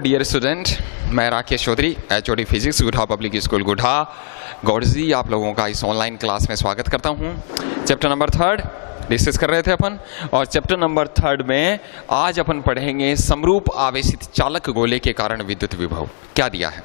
Dear student, मैं Rakesh Choudhary, HOD physics, Gudha public school Gudha Gaudji, आप लोगों का इस ऑनलाइन क्लास में स्वागत करता हूं। चैप्टर नंबर 3 डिस्कस कर रहे थे अपन, और चैप्टर नंबर 3 में आज अपन पढ़ेंगे समरूप आवेशित चालक गोले के कारण विद्युत विभव। क्या दिया है?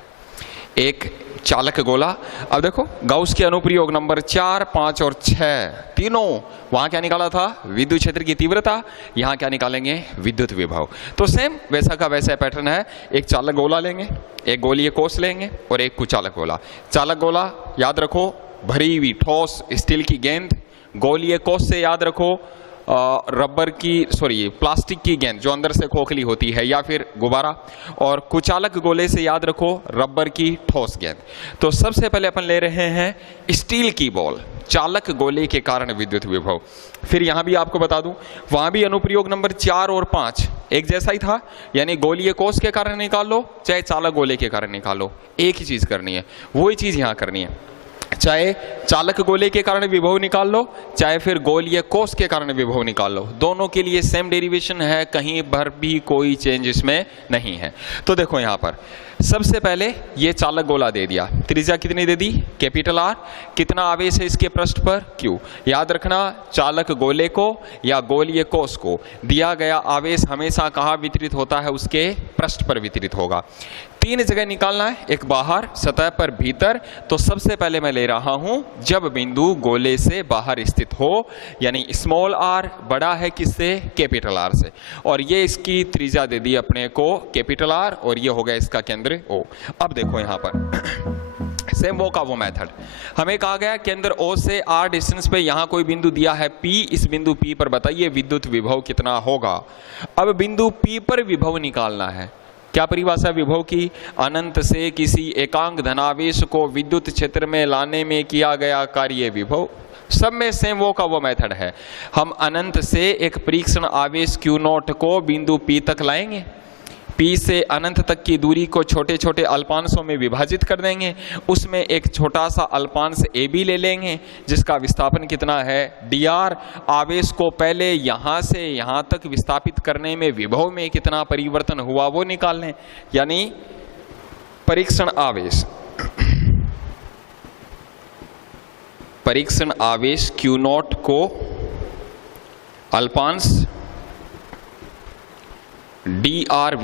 एक चालक गोला। अब देखो, गाउस के अनुप्रयोग नंबर 4, 5 और 6 तीनों, वहां क्या निकाला था? विद्युत क्षेत्र की तीव्रता। यहां क्या निकालेंगे? विद्युत विभव। तो सेम वैसा का वैसा पैटर्न है। एक चालक गोला लेंगे, एक गोलीय कोष लेंगे और एक कुचालक गोला। चालक गोला याद रखो, भरी हुई ठोस स्टील की गेंद। गोलीय कोष से याद रखो प्लास्टिक की गेंद जो अंदर से खोखली होती है, या फिर गुब्बारा। और कुचालक गोले से याद रखो रबर की ठोस गेंद। तो सबसे पहले अपन ले रहे हैं स्टील की बॉल, चालक गोले के कारण विद्युत विभव। फिर यहां भी आपको बता दूं, वहां भी अनुप्रयोग नंबर 4 और 5 एक जैसा ही था, यानी गोलीय कोष के कारण निकाल लो चाहे चालक गोले के कारण निकाल लो, एक ही चीज करनी है। वही चीज यहां करनी है, चाहे चालक गोले के कारण विभव निकाल लो चाहे फिर गोलीय कोष के कारण विभव निकाल लो, दोनों के लिए सेम डेरिवेशन है, कहीं पर भी कोई चेंज इसमें नहीं है। तो देखो यहां पर सबसे पहले ये चालक गोला दे दिया, त्रिज्या कितनी दे दी? Capital R। कितना आवेश है इसके पृष्ठ पर? Q। याद रखना, चालक गोले को या गोलीय कोष को दिया गया आवेश हमेशा कहाँ वितरित होता है? उसके पृष्ठ पर वितरित होगा। 3 जगह निकालना है, एक बाहर, सतह पर, भीतर। तो सबसे पहले मैं ले रहा हूं जब बिंदु गोले से बाहर स्थित हो, यानी स्मॉल r बड़ा है किससे? कैपिटल R से। और ये इसकी त्रिज्या दे दी अपने को कैपिटल R, और ये हो गया इसका केंद्र O। अब देखो यहां पर सेम वो का वो मेथड, हमें कहा गया केंद्र O से R डिस्टेंस पे यहां कोई बिंदु दिया है P। इस बिंदु P पर बताइए विद्युत विभव कितना होगा। अब बिंदु P पर विभव निकालना है। क्या परिभाषा विभव की? अनंत से किसी एकांक धनावेश को विद्युत क्षेत्र में लाने में किया गया कार्य विभव। सब में सेम वो का वो मेथड है। हम अनंत से एक परीक्षण आवेश Q0 को बिंदु P तक लाएंगे, P से अनंत तक की दूरी को छोटे छोटे अल्पांशों में विभाजित कर देंगे, उसमें एक छोटा सा अल्पांश AB ले लेंगे जिसका विस्थापन कितना है? dr। आवेश को पहले यहां से यहां तक विस्थापित करने में विभव में कितना परिवर्तन हुआ वो निकाल लें, यानी परीक्षण आवेश Q0 को अल्पांश dr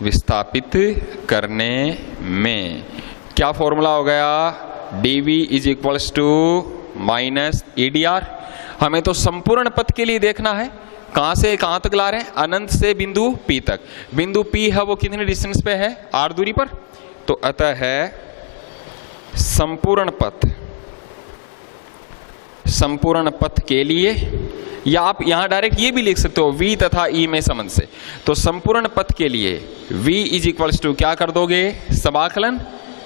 विस्थापित करने में क्या फॉर्मूला हो गया? dv is equals to minus EdR। हमें तो संपूर्ण पथ के लिए देखना है, कहां से कहां तक ला रहे हैं? अनंत से बिंदु P तक। बिंदु P है वो कितने डिस्टेंस पे है? R दूरी पर। तो अतः है संपूर्ण पथ के लिए, या आप यहां डायरेक्ट ये भी लिख सकते हो V तथा E में संबंध से। तो संपूर्ण पथ के लिए V इज इक्वल्स टू क्या कर दोगे? समाकलन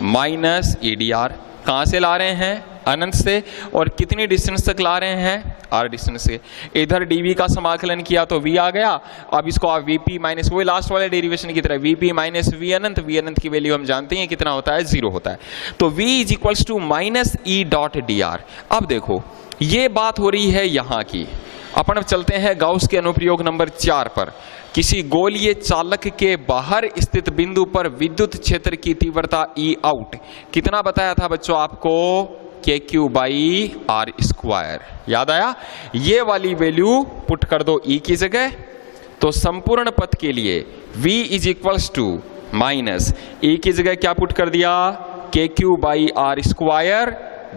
माइनस EdR। कहां से ला रहे हैं? अनंत से। और कितनी डिस्टेंस तक ला रहे हैं? R डिस्टेंस से। इधर dV का समाकलन किया तो V आ गया। अब इसको आप VP माइनस, वो लास्ट वाले डेरिवेशन की तरह, VP माइनस V अनंत। V अनंत की वैल्यू हम जानते हैं कितना होता है? 0 होता है। तो V is equals to minus E dot dr। अब देखो ये बात हो रही है यहां की। अपन चलते हैं गाउस के अनुप्रयोग नंबर 4 पर। किसी गोलीय चालक के बाहर स्थित बिंदु पर विद्युत क्षेत्र की तीव्रता E आउट कितना बताया था बच्चों आपको? KQ/R²। याद आया? ये वाली वैल्यू पुट कर दो E की जगह। तो संपूर्ण पथ के लिए V is equals to minus E की जगह क्या पुट कर दिया? KQ/R²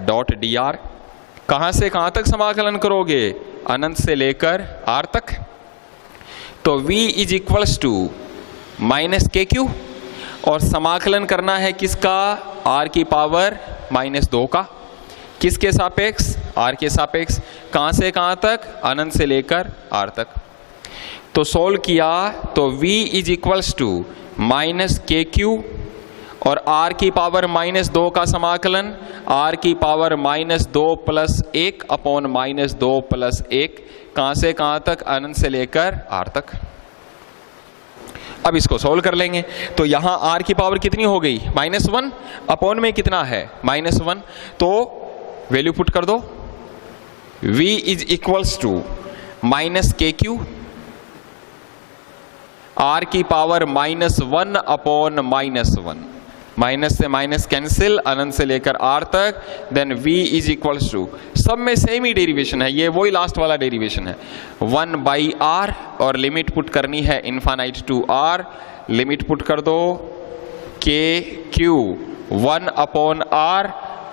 dot dr। कहां से कहां तक समाकलन करोगे? अनंत से लेकर R तक। तो V is equals to minus KQ, और समाकलन करना है किसका? R की पावर -2 का। किसके सापेक्ष? R के सापेक्ष। कहां से कहां तक? अनंत से लेकर R तक। तो सोल्व किया तो V is equals to minus KQ और R की पावर -2 का समाकलन R की पावर -2 प्लस 1 अपॉन -2 प्लस 1। कहां से कहां तक? अनंत से लेकर R तक। अब इसको सोल्व कर लेंगे तो यहां R की पावर कितनी हो गई? -1 अपॉन में कितना है? -1। तो वैल्यू पुट कर दो, V is equals to -KQ r की पावर -1 अपॉन -1, माइनस से माइनस कैंसिल, अनंत से लेकर r तक, then v is equals to, सब में सेम ही डेरिवेशन है, ये वही लास्ट वाला डेरिवेशन है, 1/r, और लिमिट पुट करनी है infinite to r, limit put कर दो k q 1 upon r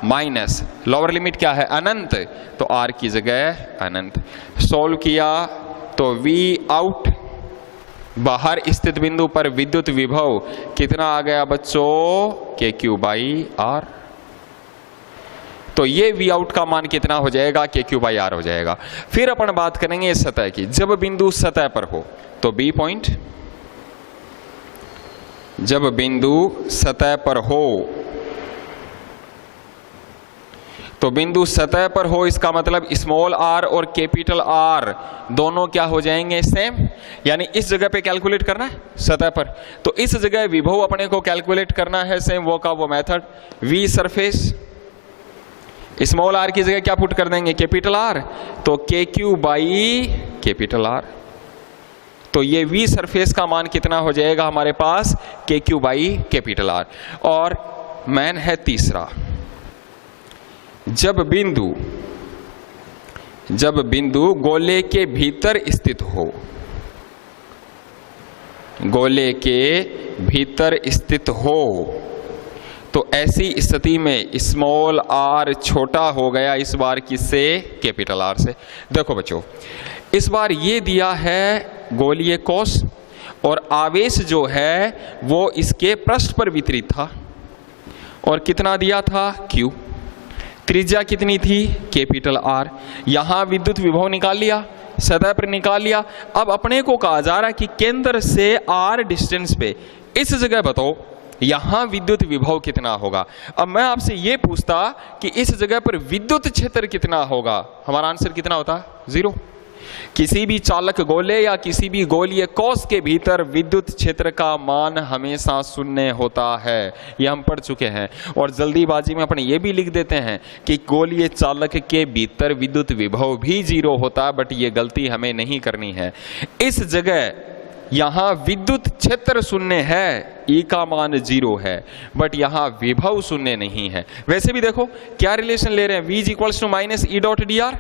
minus lower limit क्या है अनंत, तो r की जगह अनंत। सोल्व किया तो v आउट, बाहर स्थित बिंदु पर विद्युत विभव कितना आ गया बच्चों, KQ/R। तो ये V आउट का मान कितना हो जाएगा, KQ/R हो जाएगा। फिर अपन बात करेंगे सतह की। जब बिंदु सतह पर हो तो B पॉइंट, जब बिंदु सतह पर हो तो बिंदु सतह पर हो, इसका मतलब स्मॉल r और कैपिटल R दोनों क्या हो जाएंगे, सेम। यानी इस जगह पे कैलकुलेट करना है सतह पर, तो इस जगह विभव अपने को कैलकुलेट करना है, सेम वो का वो method. V surface, small r की जगह क्या पुट कर देंगे, कैपिटल R, तो KQ/कैपिटल R। तो ये V सरफेस का मान कितना हो जाएगा हमारे पास, KQ/कैपिटल R। और मैन है तीसरा, जब बिंदु गोले के भीतर स्थित हो, गोले के भीतर स्थित हो, तो ऐसी स्थिति में स्मॉल r छोटा हो गया इस बार किससे, कैपिटल R से। देखो बच्चों, इस बार ये दिया है गोलीय कोश, और आवेश जो है वो इसके पृष्ठ पर वितरित था, और कितना दिया था, Q। त्रिज्या कितनी थी, कैपिटल R। यहां विद्युत विभव निकाल लिया, सतह पर निकाल लिया। अब अपने को कहा जा रहा है कि केंद्र से R डिस्टेंस पे इस जगह बताओ यहां विद्युत विभव कितना होगा। अब मैं आपसे ये पूछता कि इस जगह पर विद्युत क्षेत्र कितना होगा, हमारा आंसर कितना होता, 0। किसी भी चालक गोले या किसी भी गोलीय कोश के भीतर विद्युत क्षेत्र का मान हमेशा शून्य होता है, ये हम पढ़ चुके हैं। और जल्दीबाजी में अपन ये भी लिख देते हैं कि गोलीय चालक के भीतर विद्युत विभव भी 0 होता है, बट ये गलती हमें नहीं करनी है। इस जगह यहाँ विद्युत क्षेत्र शून्य है, E का मान 0 है, बट यहाँ विभव शून्य नहीं है। वैसे भी देखो क्या रिलेशन ले रहे हैं, V = -E.dr।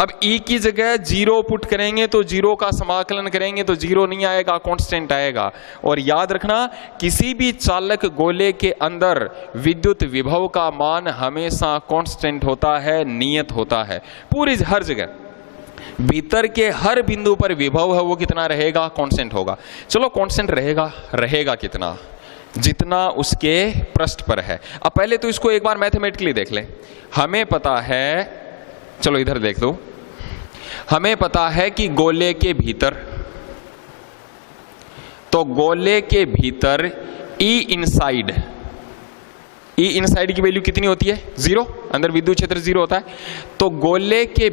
अब E की जगह 0 पुट करेंगे तो 0 का समाकलन करेंगे तो 0 नहीं आएगा, कांस्टेंट आएगा। और याद रखना, किसी भी चालक गोले के अंदर विद्युत विभव का मान हमेशा कांस्टेंट होता है, नियत होता है। पूरी हर जगह भीतर के हर बिंदु पर विभव है वो कितना रहेगा, कांस्टेंट होगा। चलो कांस्टेंट रहेगा कितना, जितना उसके पृष्ठ पर है। अब पहले तो इसको एक बार मैथमेटिकली देख लें। हमें पता है, चलो इधर देख दो, हमें पता है कि गोले के भीतर, तो गोले के भीतर E इनसाइड की वैल्यू कितनी होती है, 0। अंदर विद्युत क्षेत्र 0 होता है। तो गोले के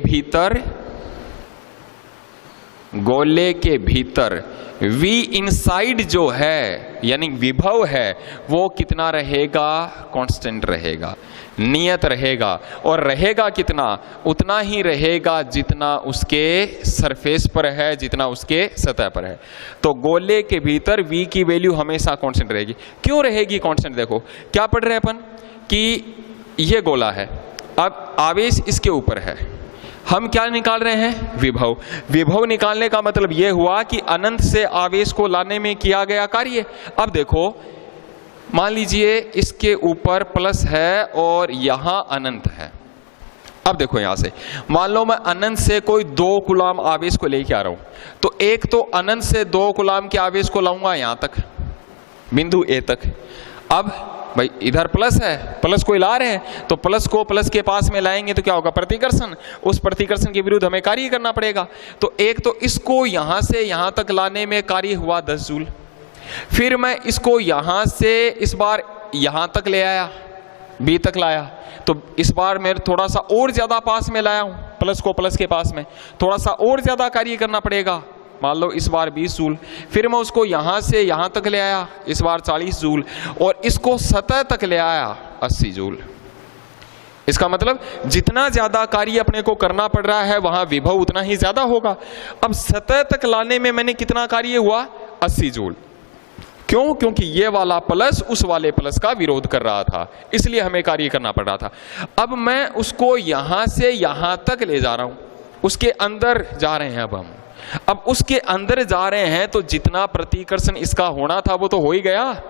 भीतर V इनसाइड जो है यानी विभव है वो कितना रहेगा, कांस्टेंट रहेगा, नियत रहेगा। और रहेगा कितना, उतना ही रहेगा जितना उसके सरफेस पर है, जितना उसके सतह पर है। तो गोले के भीतर V की वैल्यू हमेशा कांस्टेंट रहेगी। क्यों रहेगी कांस्टेंट, देखो क्या पढ़ रहे हैं अपन कि ये गोला है, अब आवेश इसके ऊपर है, हम क्या निकाल रहे हैं, विभव। विभव निकालने का मतलब यह हुआ कि अनंत से आवेश को लाने में किया गया कार्य। अब देखो मान लीजिए इसके ऊपर प्लस है और यहां अनंत है। अब देखो यहां से मान लो मैं अनंत से कोई 2 कूलाम आवेश को लेके आ रहा हूं, तो एक तो अनंत से 2 कूलाम के आवेश को लाऊंगा यहां तक, बिंदु ए तक। अब भाई इधर प्लस है, प्लस को ला रहे हैं, तो प्लस को प्लस के पास में लाएंगे तो क्या होगा, प्रतिकर्षण। उस प्रतिकर्षण के विरुद्ध हमें कार्य करना पड़ेगा। तो एक तो इसको यहां से यहां तक लाने में कार्य हुआ 10 जूल। फिर मैं इसको यहां से इस बार यहां तक ले आया, बी तक लाया, तो इस बार मैं थोड़ा सा और ज्यादा पास में लाया हूं, प्लस को प्लस के पास में, थोड़ा सा और ज्यादा कार्य करना पड़ेगा, मान लो इस बार 20 जूल। फिर मैं उसको यहां से यहां तक ले आया, इस बार 40 जूल, और इसको सतह तक ले आया 80 जूल। इसका मतलब जितना ज्यादा कार्य अपने को करना पड़ रहा है वहां विभव उतना ही ज्यादा होगा। अब सतह तक लाने में मैंने कितना कार्य हुआ, 80 जूल। क्यों? क्योंकि ये वाला प्लस उस वाले प्लस का विरोध कर रहा था, इसलिए हमें कार्य करना पड़ रहा था। अब मैं उसको यहां से यहां तक ले जा रहा हूं, उसके अंदर जा रहे हैं। अब उसके अंदर जा रहे हैं तो जितना प्रतिकर्षण इसका होना था वो तो हो ही गया।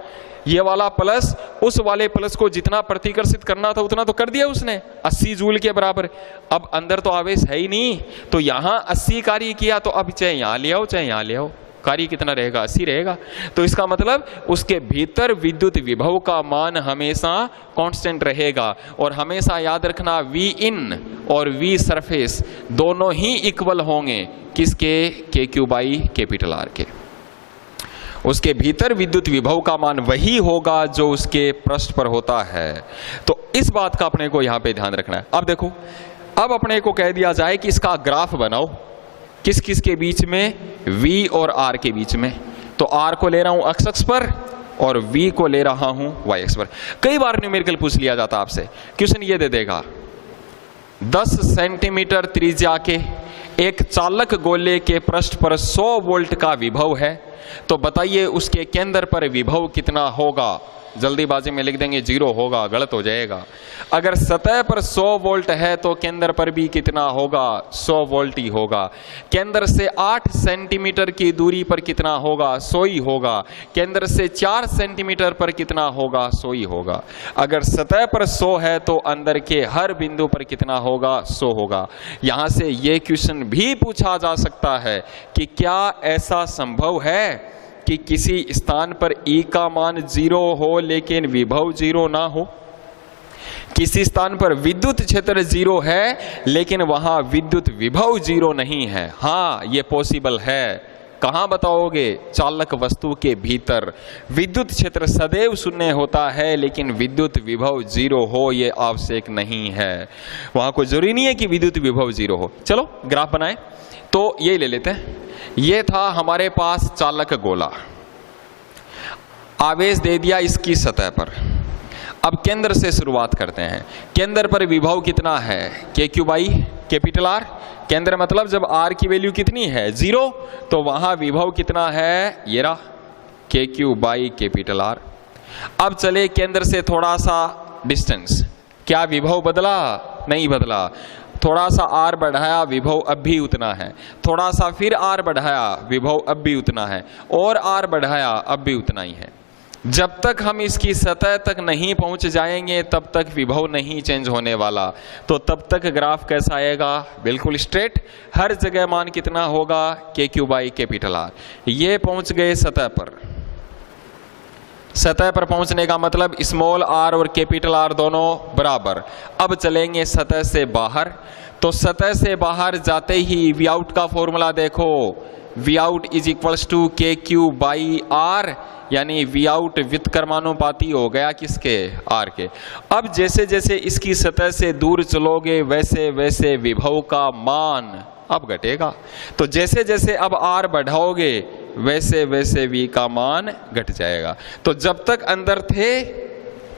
ये वाला प्लस उस वाले प्लस को जितना प्रतिकर्षित करना था उतना तो कर दिया उसने, 80 जूल के बराबर। अब अंदर तो आवेश है ही नहीं, तो यहां 80 कार्य किया, तो अब चाहे यहां ले आओ चाहे यहां ले आओ, कार्य कितना रहेगा? 80 रहेगा। तो इसका मतलब उसके भीतर विद्युत विभव का मान हमेशा कांस्टेंट रहेगा। और हमेशा याद रखना V इन और V सरफेस दोनों ही इक्वल होंगे, किसके? KQ बाई कैपिटल R के। उसके भीतर विद्युत विभव का मान वही होगा जो उसके पृष्ठ पर होता है। तो इस बात का अपने को यहां पे ध्यान रखना है। अब देखो, अब अपने को कह दिया जाए कि इसका ग्राफ बनाओ, किस किस के बीच में? V और R के बीच में। तो R को ले रहा हूं x अक्ष पर और V को ले रहा हूं y अक्ष पर। कई बार न्यूमेरिकल पूछ लिया जाता आपसे, क्वेश्चन ये दे देगा 10 सेंटीमीटर त्रिज्या के एक चालक गोले के पृष्ठ पर 100 वोल्ट का विभव है, तो बताइए उसके केंद्र पर विभव कितना होगा? जल्दीबाजी में लिख देंगे 0 होगा, गलत हो जाएगा। अगर सतह पर 100 वोल्ट है तो केंद्र पर भी कितना होगा? 100 वोल्ट ही होगा। केंद्र से 8 सेंटीमीटर की दूरी पर कितना होगा? 100 ही होगा। केंद्र से 4 सेंटीमीटर पर कितना होगा? 100 ही होगा। अगर सतह पर 100 है तो अंदर के हर बिंदु पर कितना होगा? 100 होगा। यहां से ये क्वेश्चन भी पूछा जा सकता है कि क्या ऐसा संभव है कि किसी स्थान पर E का मान 0 हो लेकिन विभव 0 ना हो? किसी स्थान पर विद्युत क्षेत्र 0 है लेकिन वहां विद्युत विभव 0 नहीं है। हाँ, ये पॉसिबल है। कहां बताओगे? चालक वस्तु के भीतर विद्युत क्षेत्र सदैव शून्य होता है लेकिन विद्युत विभव 0 हो ये आवश्यक नहीं है। वहां कोई जरूरी नहीं है कि विद्युत विभव 0 हो। चलो ग्राफ बनाएं। तो ये ले लेते हैं। ये था हमारे पास चालक गोला, आवेश दे दिया इसकी सतह पर। अब केंद्र से शुरुआत करते हैं। केंद्र पर विभव कितना है? KQ by capital R। केंद्र मतलब जब R की वैल्यू कितनी है? 0, तो वहां विभव कितना है? ये रहा KQ बाई कैपिटल R। अब चले केंद्र से थोड़ा सा डिस्टेंस, क्या विभव बदला? नहीं बदला। थोड़ा सा R बढ़ाया, विभव अब भी उतना है। थोड़ा सा फिर R बढ़ाया, विभव अब भी उतना है। और R बढ़ाया, अब भी उतना ही है। जब तक हम इसकी सतह तक नहीं पहुंच जाएंगे तब तक विभव नहीं चेंज होने वाला। तो तब तक ग्राफ कैसा आएगा? बिल्कुल स्ट्रेट। हर जगह मान कितना होगा? KQ by capital R। ये पहुंच गए सतह पर। सतह पर पहुंचने का मतलब स्मॉल r और कैपिटल R दोनों बराबर। अब चलेंगे सतह से बाहर। तो सतह से बाहर जाते ही वी आउट का फॉर्मूला देखो, V out is equals to KQ by R, यानी वी आउट व्युत्क्रमानुपाती हो गया किसके? R के। अब जैसे जैसे इसकी सतह से दूर चलोगे वैसे वैसे विभव का मान अब घटेगा। तो जैसे जैसे अब R बढ़ाओगे वैसे वैसे V का मान घट जाएगा। तो जब तक अंदर थे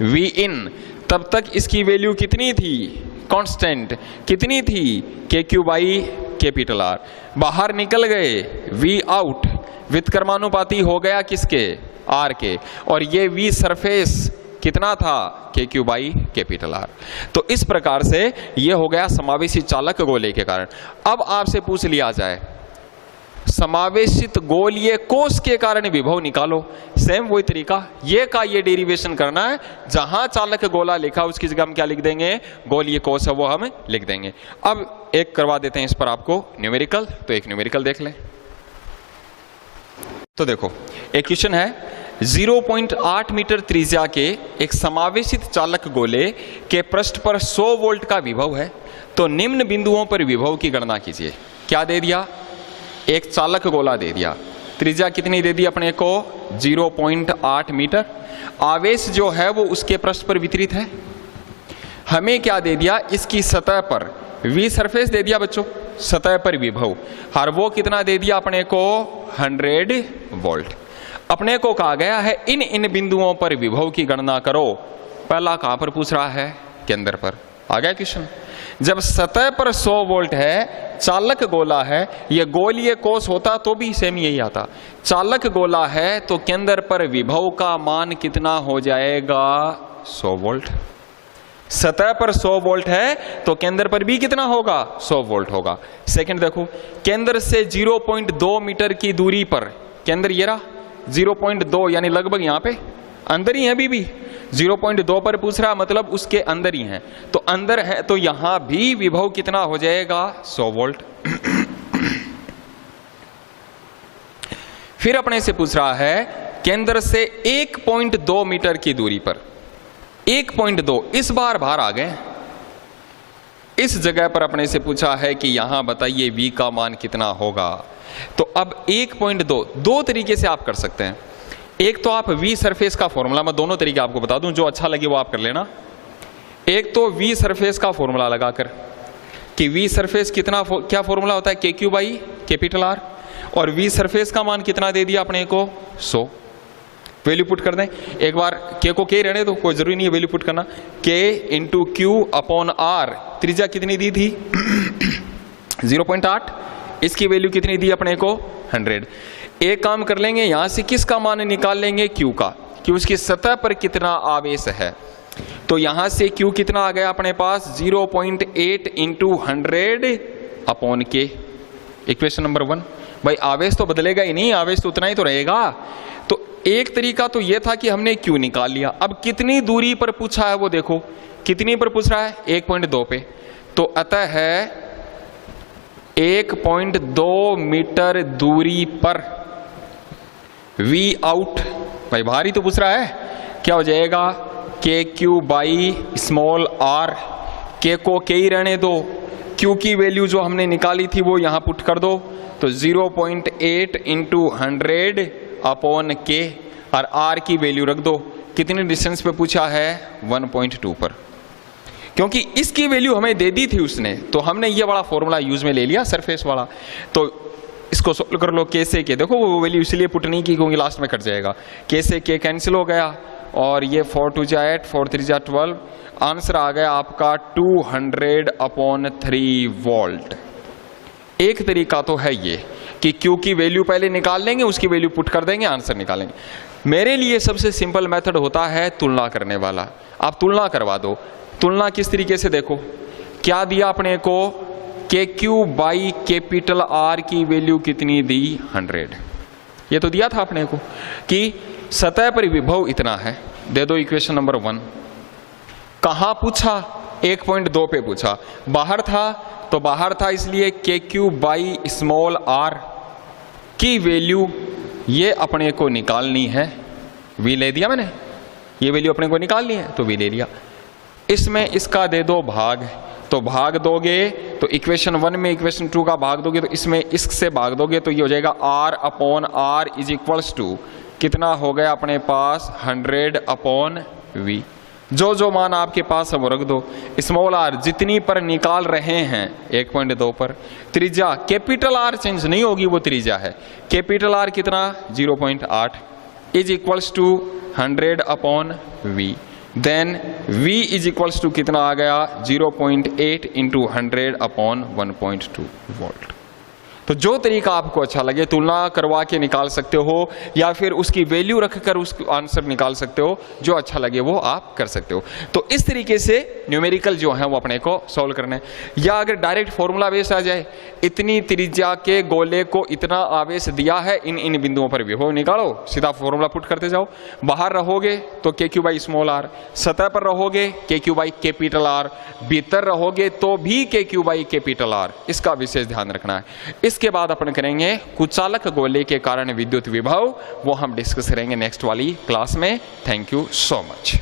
V इन तब तक इसकी वैल्यू कितनी थी? कांस्टेंट। कितनी थी? KQ by capital R। बाहर निकल गए, V आउट व्युत्क्रमानुपाती हो गया किसके? R के। और ये V सरफेस कितना था? KQ by capital R। तो इस प्रकार से ये हो गया समावेशी चालक गोले के कारण। अब आपसे पूछ लिया जाए समावेशित गोलीय कोष के कारण विभव निकालो। सेम वही तरीका, ये का ये डेरिवेशन करना है। जहां चालक गोला लिखा उसकी जगह हम क्या लिख देंगे? गोलीय कोष है वो हम लिख देंगे। अब एक करवा देते हैं इस पर आपको न्यूमेरिकल। तो एक न्यूमेरिकल देख लें। तो देखो एक क्वेश्चन है, 0.8 मीटर त्रिज्या के एक समावेशित चालक गोले के पृष्ठ पर 100 वोल्ट का विभव है, तो निम्न बिंदुओं पर विभव की गणना कीजिए। क्या दे दिया? एक चालक गोला दे दिया, त्रिज्या कितनी दे दी अपने को? 0.8 मीटर। आवेश जो है वो उसके पृष्ठ पर वितरित है। हमें क्या दे दिया? इसकी सतह पर V सरफेस दे दिया बच्चों, सतह पर विभव हर वो कितना दे दिया अपने को? 100 वोल्ट। अपने को कहा गया है इन इन बिंदुओं पर विभव की गणना करो। पहला कहां पर पूछ रहा है? केंद्र पर। आ गया क्वेश्चन। जब सतह पर 100 वोल्ट है, चालक गोला है, ये गोलीय कोष होता तो भी सेम यही आता। चालक गोला है तो केंद्र पर विभव का मान कितना हो जाएगा? 100 वोल्ट। सतह पर 100 वोल्ट है तो केंद्र पर भी कितना होगा? 100 वोल्ट होगा। सेकंड देखो, केंद्र से 0.2 मीटर की दूरी पर, केंद्र ये रहा 0.2 यानी लगभग यहां पे अंदर ही है, अभी भी 0.2 पर पूछ रहा, मतलब उसके अंदर ही है, तो अंदर है तो यहां भी विभव कितना हो जाएगा? 100 वोल्ट। फिर अपने से पूछ रहा है केंद्र से 1.2 मीटर की दूरी पर, 1.2, इस बार बाहर आ गए, इस जगह पर अपने से पूछा है कि यहां बताइए v का मान कितना होगा। तो अब 1.2 दो तरीके से आप कर सकते हैं। एक तो आप v सरफेस का फॉर्मूला, मैं दोनों तरीके आपको बता दूं, जो अच्छा लगे वो आप कर लेना। एक तो v सरफेस का फॉर्मूला लगाकर कि v सरफेस कितना, क्या फॉर्मूला होता है? KQ बाई कैपिटल R, और v सरफेस का मान कितना दे दिया अपने को? 100। वैल्यू पुट कर दें एक बार, k को k रहने दो, कोई जरूरी नहीं है वैल्यू पुट करना। k into Q upon r, त्रिज्या कितनी दी थी? 0.8, इसकी वैल्यू कितनी दी अपने को? 100। एक काम कर लेंगे, यहां से किसका मान निकाल लेंगे? q का, कि उसकी सतह पर कितना आवेश है। तो यहां से q कितना आ गया अपने पास? 0.8 into 100 upon k। Equation number 1। भाई आवेश तो बदलेगा ही नहीं, आवेश तो उतना ही तो रहेगा। तो एक तरीका तो ये था कि हमने q निकाल लिया। अब कितनी दूरी पर पूछा है वो देखो, कितनी पर पूछ रहा है? 1.2 पे। तो अतः है 1.2 मीटर दूरी पर v आउट, भाई बाहर ही तो पूछ रहा है, क्या हो जाएगा? KQ by small r, k को k ही रहने दो, q की वैल्यू जो हमने निकाली थी वो यहां पुट कर दो, तो 0.8 इंटू 100 अपॉन k, और r की वैल्यू रख दो। कितने डिस्टेंस पे पूछा है? 1.2 पर। क्योंकि इसकी वैल्यू हमें दे दी थी उसने, तो हमने ये वाला फॉर्मूला यूज में ले लिया, सरफेस वाला। तो इसको सोल्व कर लो, k से k, देखो वो वैल्यू इसलिए पुट नहीं की क्योंकि लास्ट में कट जाएगा, k से k कैंसिल हो गया, और ये 4 2 जा 8, 4 3 जा 12, आंसर आ गया आपका 200 अपॉन 3 वोल्ट। एक तरीका तो है ये कि Q की वैल्यू पहले निकाल लेंगे, उसकी वैल्यू पुट कर देंगे, आंसर निकालेंगे। मेरे लिए सबसे सिंपल मेथड होता है तुलना करने वाला। आप तुलना करवा दो। तुलना किस तरीके से? देखो क्या दिया अपने को? KQ बाई कैपिटल R की वैल्यू कितनी दी? 100। ये तो दिया था अपने को कि सतह पर विभव इतना है, दे दो इक्वेशन नंबर 1। कहां पूछा? 1.2 पे पूछा। बाहर था तो बाहर था, इसलिए KQ बाई स्मॉल r की वैल्यू ये अपने को निकालनी है। v ले दिया मैंने, ये वैल्यू अपने को निकालनी है तो v ले लिया। इसमें इसका दे दो भाग, तो भाग दोगे तो इक्वेशन 1 में इक्वेशन 2 का भाग दोगे तो इसमें इससे भाग दोगे तो ये हो जाएगा r upon r is equals to कितना हो गया अपने पास? 100 अपॉन v। जो जो मान आपके पास है वो रख दो। स्मॉल r जितनी पर निकाल रहे हैं 1.2 पर, त्रिज्या कैपिटल R चेंज नहीं होगी, वो त्रिज्या है। कैपिटल R कितना? 0.8 is equals to 100 upon v। Then v is equals to कितना आ गया? 0.8 इंटू 100 अपॉन 1.2 वोल्ट। तो जो तरीका आपको अच्छा लगे, तुलना करवा के निकाल सकते हो या फिर उसकी वैल्यू रखकर उसका आंसर निकाल सकते हो, जो अच्छा लगे वो आप कर सकते हो। तो इस तरीके से न्यूमेरिकल जो है वो अपने को सॉल्व करना है। या अगर डायरेक्ट फॉर्मूला बेस आ जाए, इतनी त्रिज्या के गोले को इतना आवेश दिया है, इन इन बिंदुओं पर विभव निकालो, सीधा फॉर्मूला पुट करते जाओ। बाहर रहोगे तो KQ बाई स्मॉल r, सतह पर रहोगे KQ बाई कैपिटल R, भीतर रहोगे तो भी KQ बाई कैपिटल R। इसका विशेष ध्यान रखना है। इसके बाद अपन करेंगे कुचालक गोले के कारण विद्युत विभव, वो हम डिस्कस करेंगे नेक्स्ट वाली क्लास में। Thank you so much.